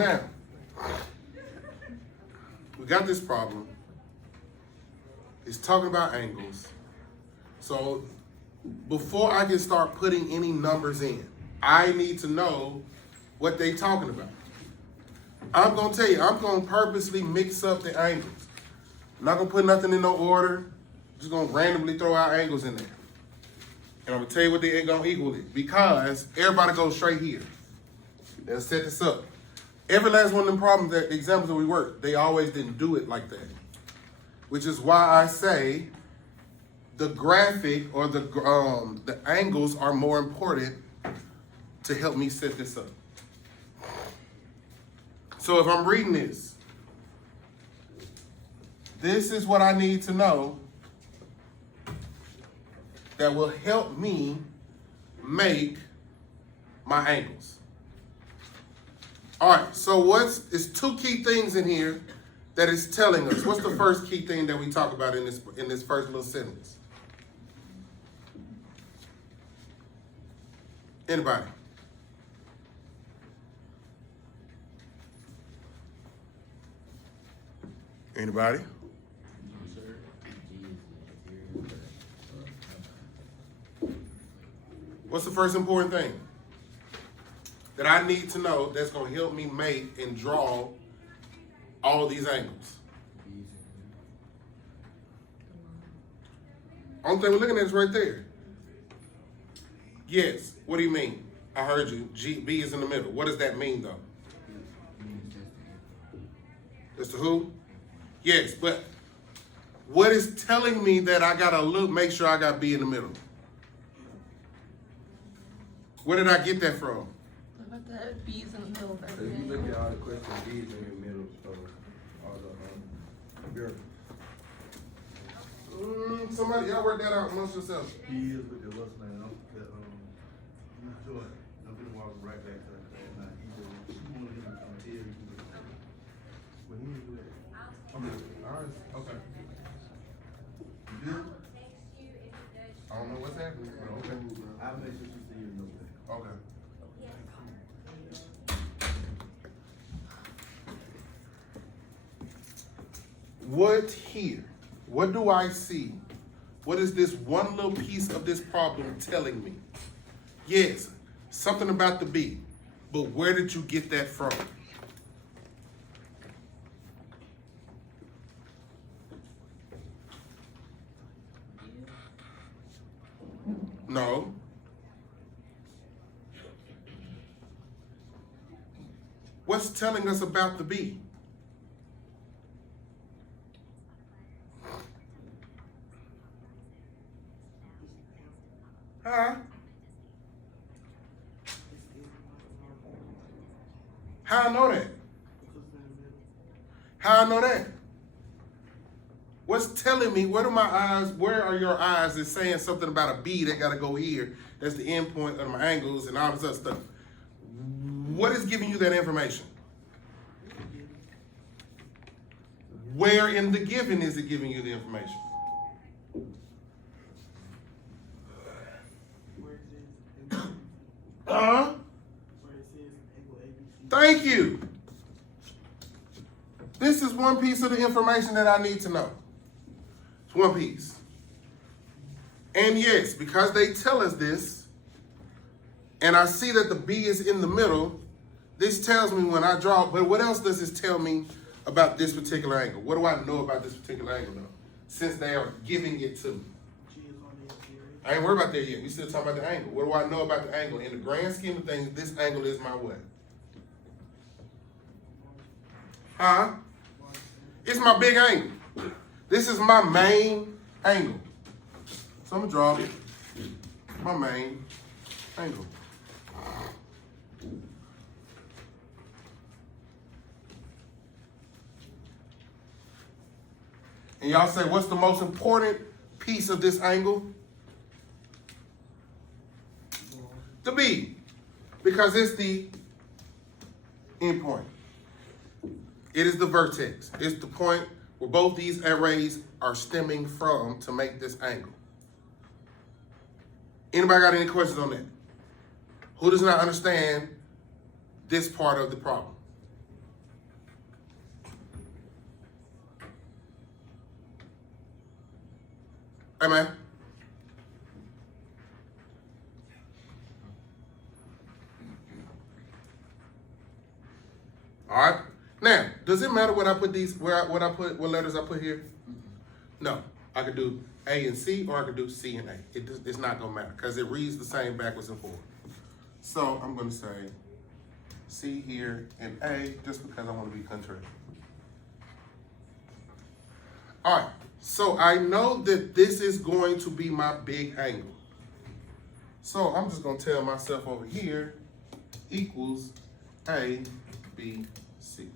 now, we got this problem. It's talking about angles. So before I can start putting any numbers in, I need to know what they talking about. I'm gonna tell you, I'm gonna purposely mix up the angles. I'm not gonna put nothing in no order. Just gonna randomly throw out angles in there. And I'm gonna tell you what they ain't gonna equal it, because everybody goes straight here. Let's set this up. Every last one of them problems, that examples that we worked, they always didn't do it like that. Which is why I say the graphic or the angles are more important to help me set this up. So if I'm reading this is what I need to know that will help me make my angles. All right, so it's two key things in here that is telling us. What's the first key thing that we talk about in this first little sentence? Anybody? Anybody? What's the first important thing that I need to know that's going to help me make and draw all these angles? Only thing we're looking at is right there. Yes. What do you mean? I heard you. B is in the middle. What does that mean, though? It's the who? Yes, but what is telling me that I gotta make sure I got B in the middle? Where did I get that from? About that B is in the middle of So if you look at all the questions, B is in the middle, so all the Somebody, y'all work that out amongst yourselves. He is with the what's name? He's Jordan. I'm gonna walk right back to that class now. He wanna get him from here. When he do that, All right, okay. You good? I don't know what's happening. But okay. I'll make sure she see you know that. Okay. What here? What do I see? What is this one little piece of this problem telling me? Yes, something about the B, but where did you get that from? No. What's telling us about the B? Huh? How I know that? How I know that? What's telling me, where are your eyes that's saying something about a B that gotta go here? That's the end point of my angles and all this other stuff. What is giving you that information? Where in the given is it giving you the information? Thank you. This is one piece of the information that I need to know. It's one piece. And yes, because they tell us this, and I see that the B is in the middle, this tells me when I draw, but what else does this tell me about this particular angle? What do I know about this particular angle though? Since they are giving it to me. I ain't worried about that yet. We still talking about the angle. What do I know about the angle? In the grand scheme of things, this angle is my what? Huh? It's my big angle. This is my main angle. So I'm gonna draw my main angle. And y'all say, what's the most important piece of this angle? The B, because it's the end point. It is the vertex. It's the point where both these arrays are stemming from to make this angle. Anybody got any questions on that? Who does not understand this part of the problem? Amen. All right. Now, does it matter what I put what letters I put here? No. I could do A and C, or I could do C and A. It's not gonna matter because it reads the same backwards and forward. So I'm gonna say C here and A just because I want to be contrary. All right. So I know that this is going to be my big angle. So I'm just gonna tell myself over here equals A, B, C.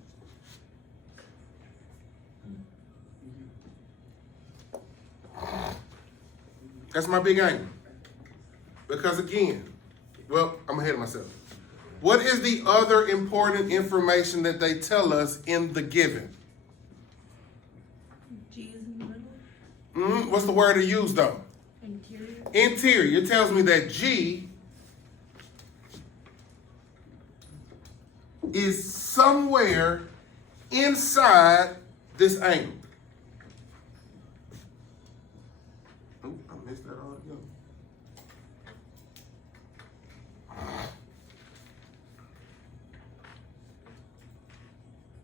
That's my big angle. Because again, well, I'm ahead of myself. What is the other important information that they tell us in the given? G is in the middle. What's the word to use though? Interior. Interior. It tells me that G is somewhere inside this angle. Oop, I missed that altogether.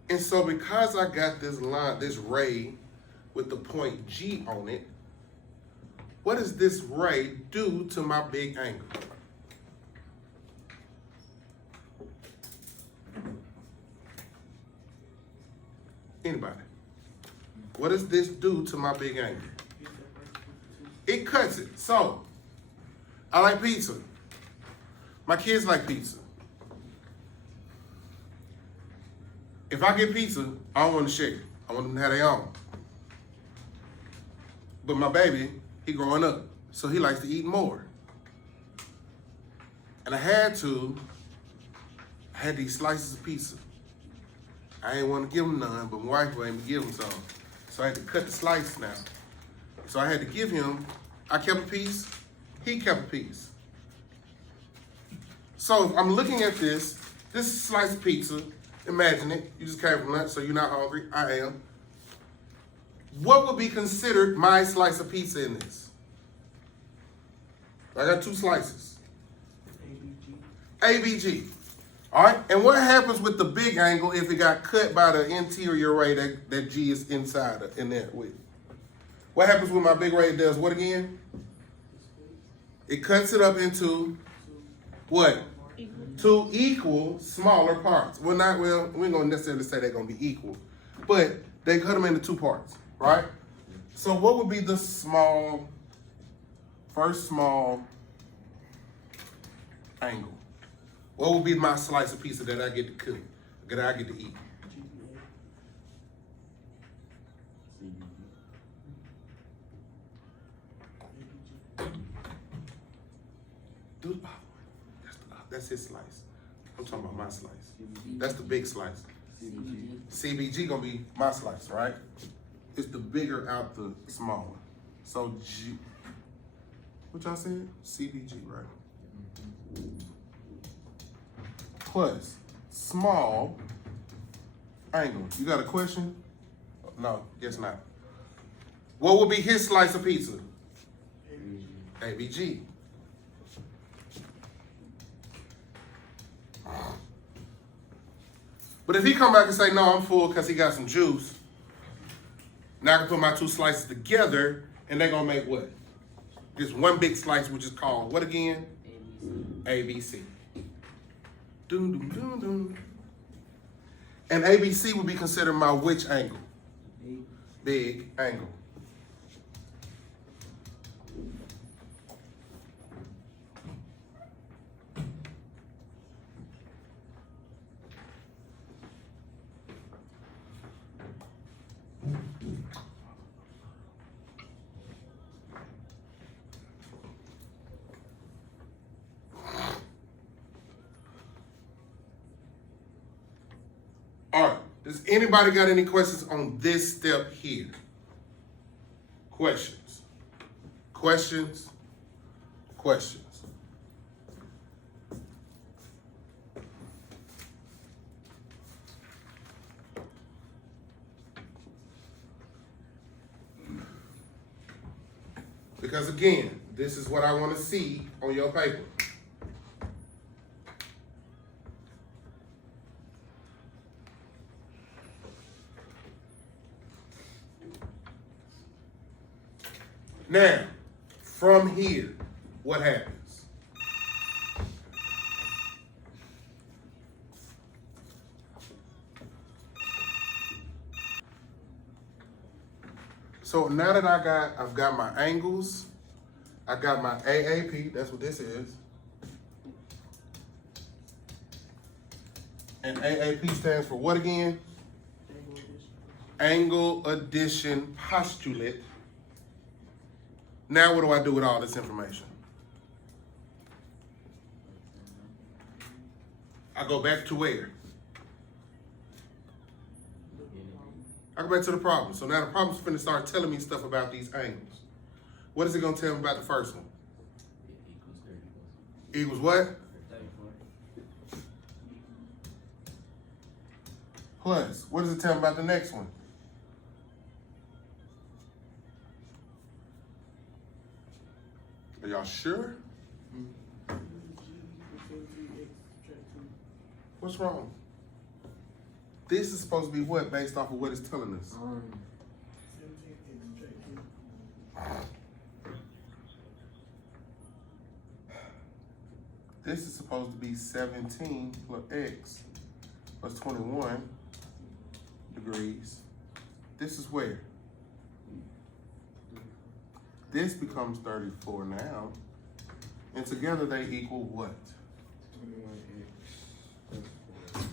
And so because I got this line, this ray with the point G on it, what does this ray do to my big angle? Anybody? What does this do to my big angle? It cuts it. So, I like pizza. My kids like pizza. If I get pizza, I don't want to share it. I want them to have their own. But my baby, he growing up, so he likes to eat more. And I had these slices of pizza. I ain't want to give him none, but my wife wanted me to give him some. So I had to cut the slice now. So I had to give him, I kept a piece, he kept a piece. So if I'm looking at this is sliced pizza. Imagine it, you just came from lunch, so you're not hungry, I am. What would be considered my slice of pizza in this? I got 2 slices. ABG. All right, and what happens with the big angle if it got cut by the interior ray that G is inside in there with? What happens with my big ray? It does what again? It cuts it up into what? Two equal smaller parts. We ain't gonna necessarily say they're gonna be equal, but they cut them into 2 parts, right? So what would be the first small angle? What would be my slice of pizza that I get to cook, that I get to eat? That's his slice. I'm talking about my slice. That's the big slice. CBG gonna be my slice, right? It's the bigger out the smaller. So G, what y'all saying? CBG, right? Plus small angle. You got a question? No, guess not. What would be his slice of pizza? ABG. But if he come back and say, no, I'm full because he got some juice, now I can put my 2 slices together and they're going to make what? Just one big slice, which is called what again? ABC. Doom, doom, doom, doom. And ABC would be considered my which angle? Big angle. All right, does anybody got any questions on this step here? Questions? Questions? Questions? Because again, this is what I want to see on your paper. Now, from here, what happens? So now that I've got my angles, I got my AAP, that's what this is. And AAP stands for what again? Angle addition postulate. Now what do I do with all this information? I go back to where? I go back to the problem. So now the problem's finna start telling me stuff about these angles. What is it gonna tell me about the first one? Equals what? Plus, what does it tell me about the next one? Are y'all sure? What's wrong? This is supposed to be what based off of what it's telling us? This is supposed to be 17 plus x plus 21 degrees. This is where? This becomes 34 now. And together they equal what? 21x plus 4.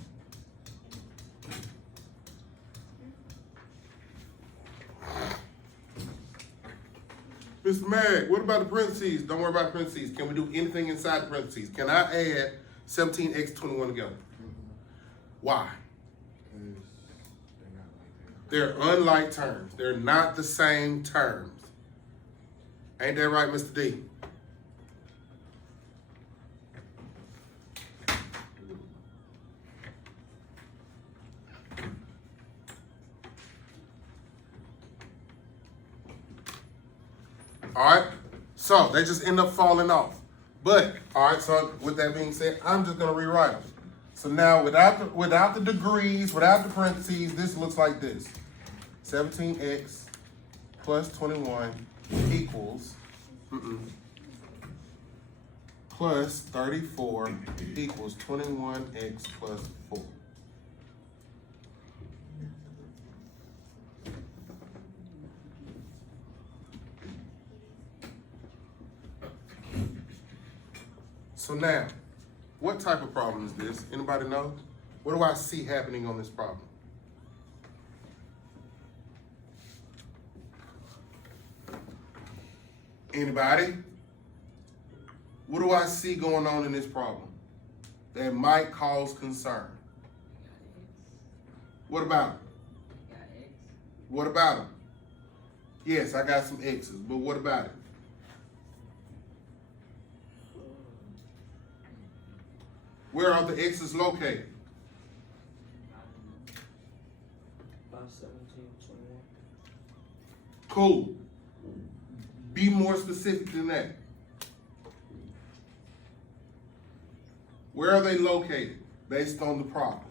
Mr. Mag, what about the parentheses? Don't worry about the parentheses. Can we do anything inside the parentheses? Can I add 17x21 together? Why? They're unlike terms. They're not the same terms. Ain't that right, Mr. D? All right, so they just end up falling off. But, all right, so with that being said, I'm just gonna rewrite them. So now without the degrees, without the parentheses, this looks like this. 17x plus 21 equals plus 34 equals 21x plus 4. So now, what type of problem is this? Anybody know? What do I see happening on this problem? Anybody? What do I see going on in this problem that might cause concern? What about it? What about it? Yes, I got some X's, but what about it? Where are the X's located? 5, 17, 21. Cool. Be more specific than that. Where are they located based on the problem?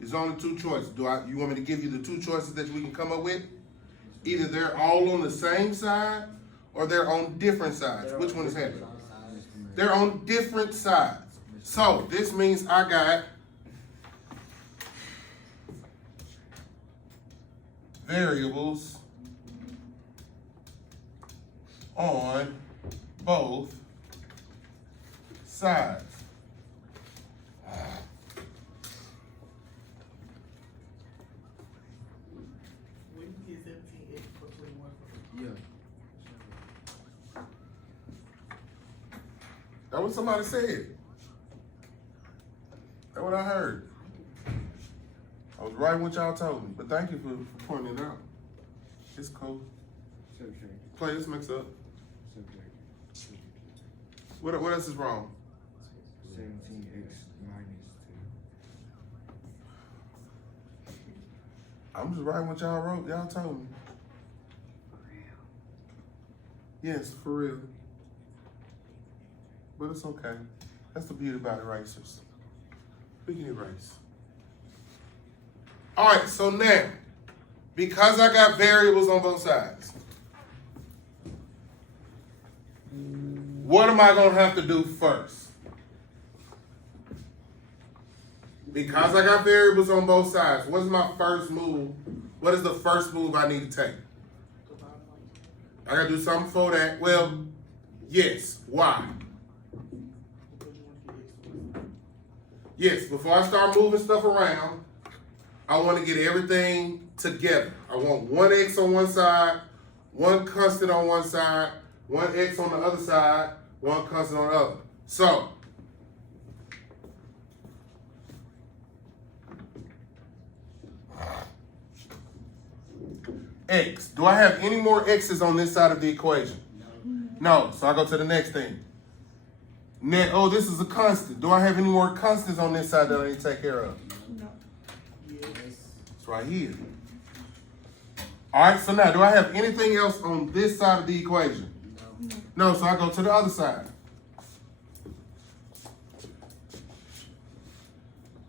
There's only two choices. You want me to give you the two choices that we can come up with? Either they're all on the same side or they're on different sides. Which one is happening? They're on different sides. So this means I got variables on both sides. When you get 17x plus 21 from? Yeah. That's what somebody said. That's what I heard. I was writing what y'all told me, but thank you for pointing it out. It's cool. Subtract. Play this mix up. Subtract. What else is wrong? 17x minus I'm just writing what y'all wrote. Y'all told me. Yes, for real. But it's okay. That's the beauty about erasers. We can erase. All right, so now, because I got variables on both sides, what am I going to have to do first? Because I got variables on both sides, what's my first move? What is the first move I need to take? I got to do something for that. Well, yes. Why? Yes, before I start moving stuff around, I want to get everything together. I want one x on one side, one constant on one side, one x on the other side, one constant on the other. So, x. Do I have any more x's on this side of the equation? No. So I go to the next thing. Oh, this is a constant. Do I have any more constants on this side that I need to take care of? No. It's right here. All right, so now, do I have anything else on this side of the equation? No, so I go to the other side.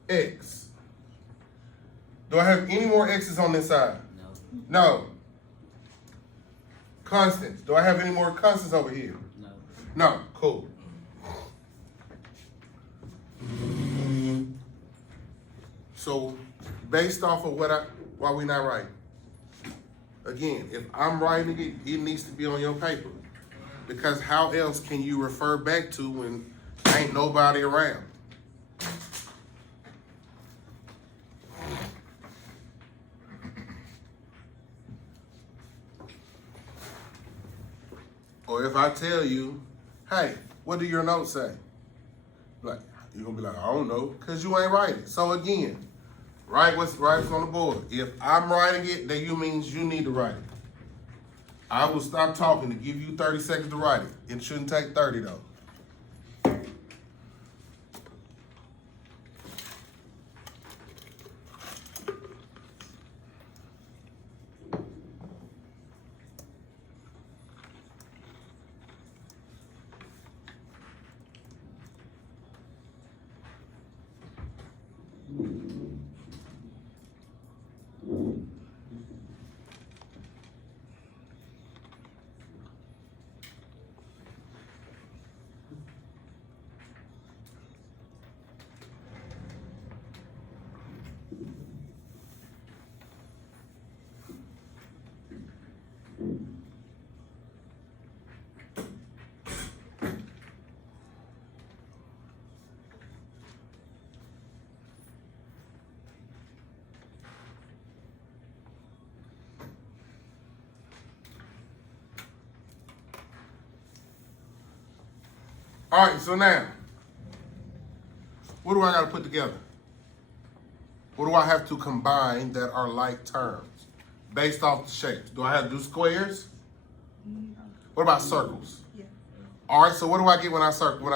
X. Do I have any more x's on this side? No. Constants. Do I have any more constants over here? No. Cool. So, based off of why we not writing? Again, if I'm writing it, it needs to be on your paper. Because how else can you refer back to when ain't nobody around? Or if I tell you, hey, what do your notes say? Like, you're gonna be like, I don't know, because you ain't writing. So again, write what's on the board. If I'm writing it, then you means you need to write it. I will stop talking to give you 30 seconds to write it. It shouldn't take 30 though. All right, so now, what do I got to put together? What do I have to combine that are like terms based off the shapes? Do I have to do squares? No. What about circles? Yeah. All right, so what do I get when I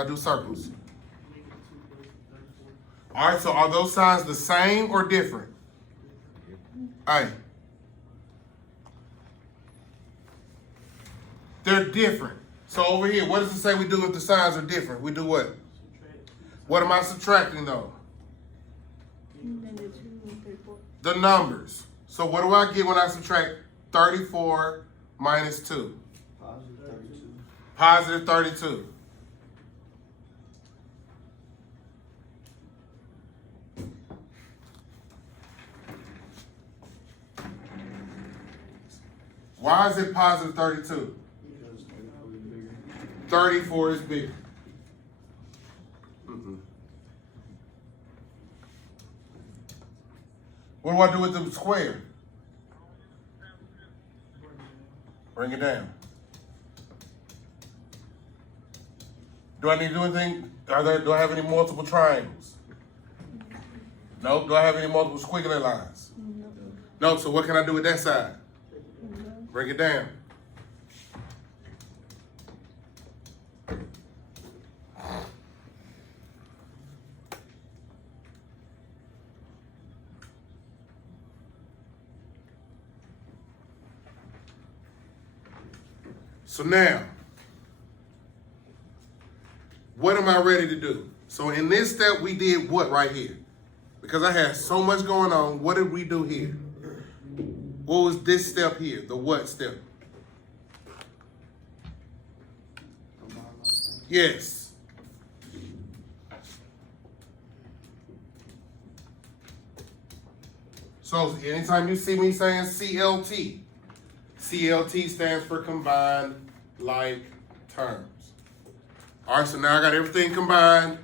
do circles? All right, so are those signs the same or different? Hey. They're different. So over here, what does it say we do if the signs are different? We do what? What am I subtracting though? And then the 2 and 34. The numbers. So what do I get when I subtract 34 minus 2? Positive 32. Why is it positive 32? 34 is bigger. What do I do with the square? Bring it down. Do I need to do anything? Do I have any multiple triangles? No. Do I have any multiple squiggly lines? No. No, so what can I do with that side? No. Bring it down. So now, what am I ready to do? So in this step, we did what right here? Because I had so much going on, what did we do here? What was this step here? The what step? Yes. So anytime you see me saying CLT, CLT stands for combined like terms. All right, so now I got everything combined.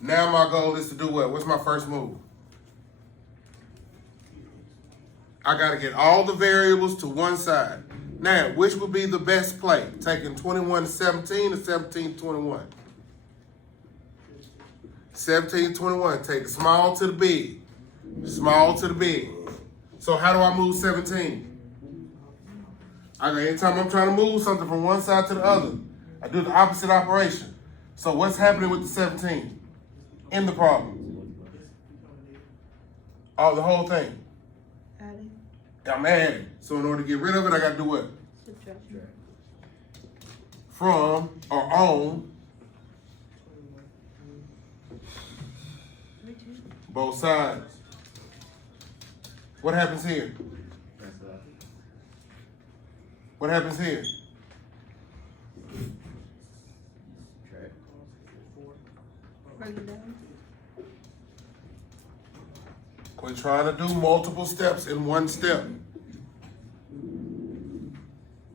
Now my goal is to do what? What's my first move? I got to get all the variables to one side. Now, which would be the best play? Taking 21 to 17 or 17 to 21? 17 to 21. Take the small to the big. Small to the big. So how do I move 17? Anytime I'm trying to move something from one side to the other, I do the opposite operation. So what's happening with the 17 in the problem? Oh, the whole thing. Adding, I'm adding. So in order to get rid of it, I got to do what? subtract. From or on both sides. What happens here? What happens here? Break it down. We're trying to do multiple steps in one step.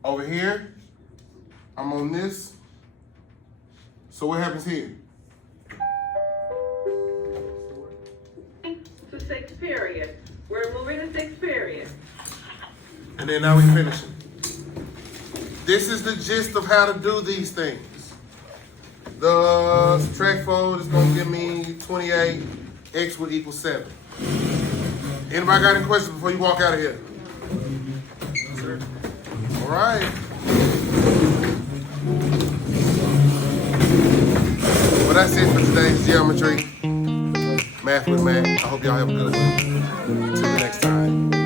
Over here, I'm on this. So what happens here? To sixth period. We're moving to sixth period. And then now we finishing. This is the gist of how to do these things. The subtract fold is going to give me 28. X would equal 7. Anybody got any questions before you walk out of here? All right. Well, that's it for today's geometry. Math with Matt. I hope y'all have a good one. Until the next time.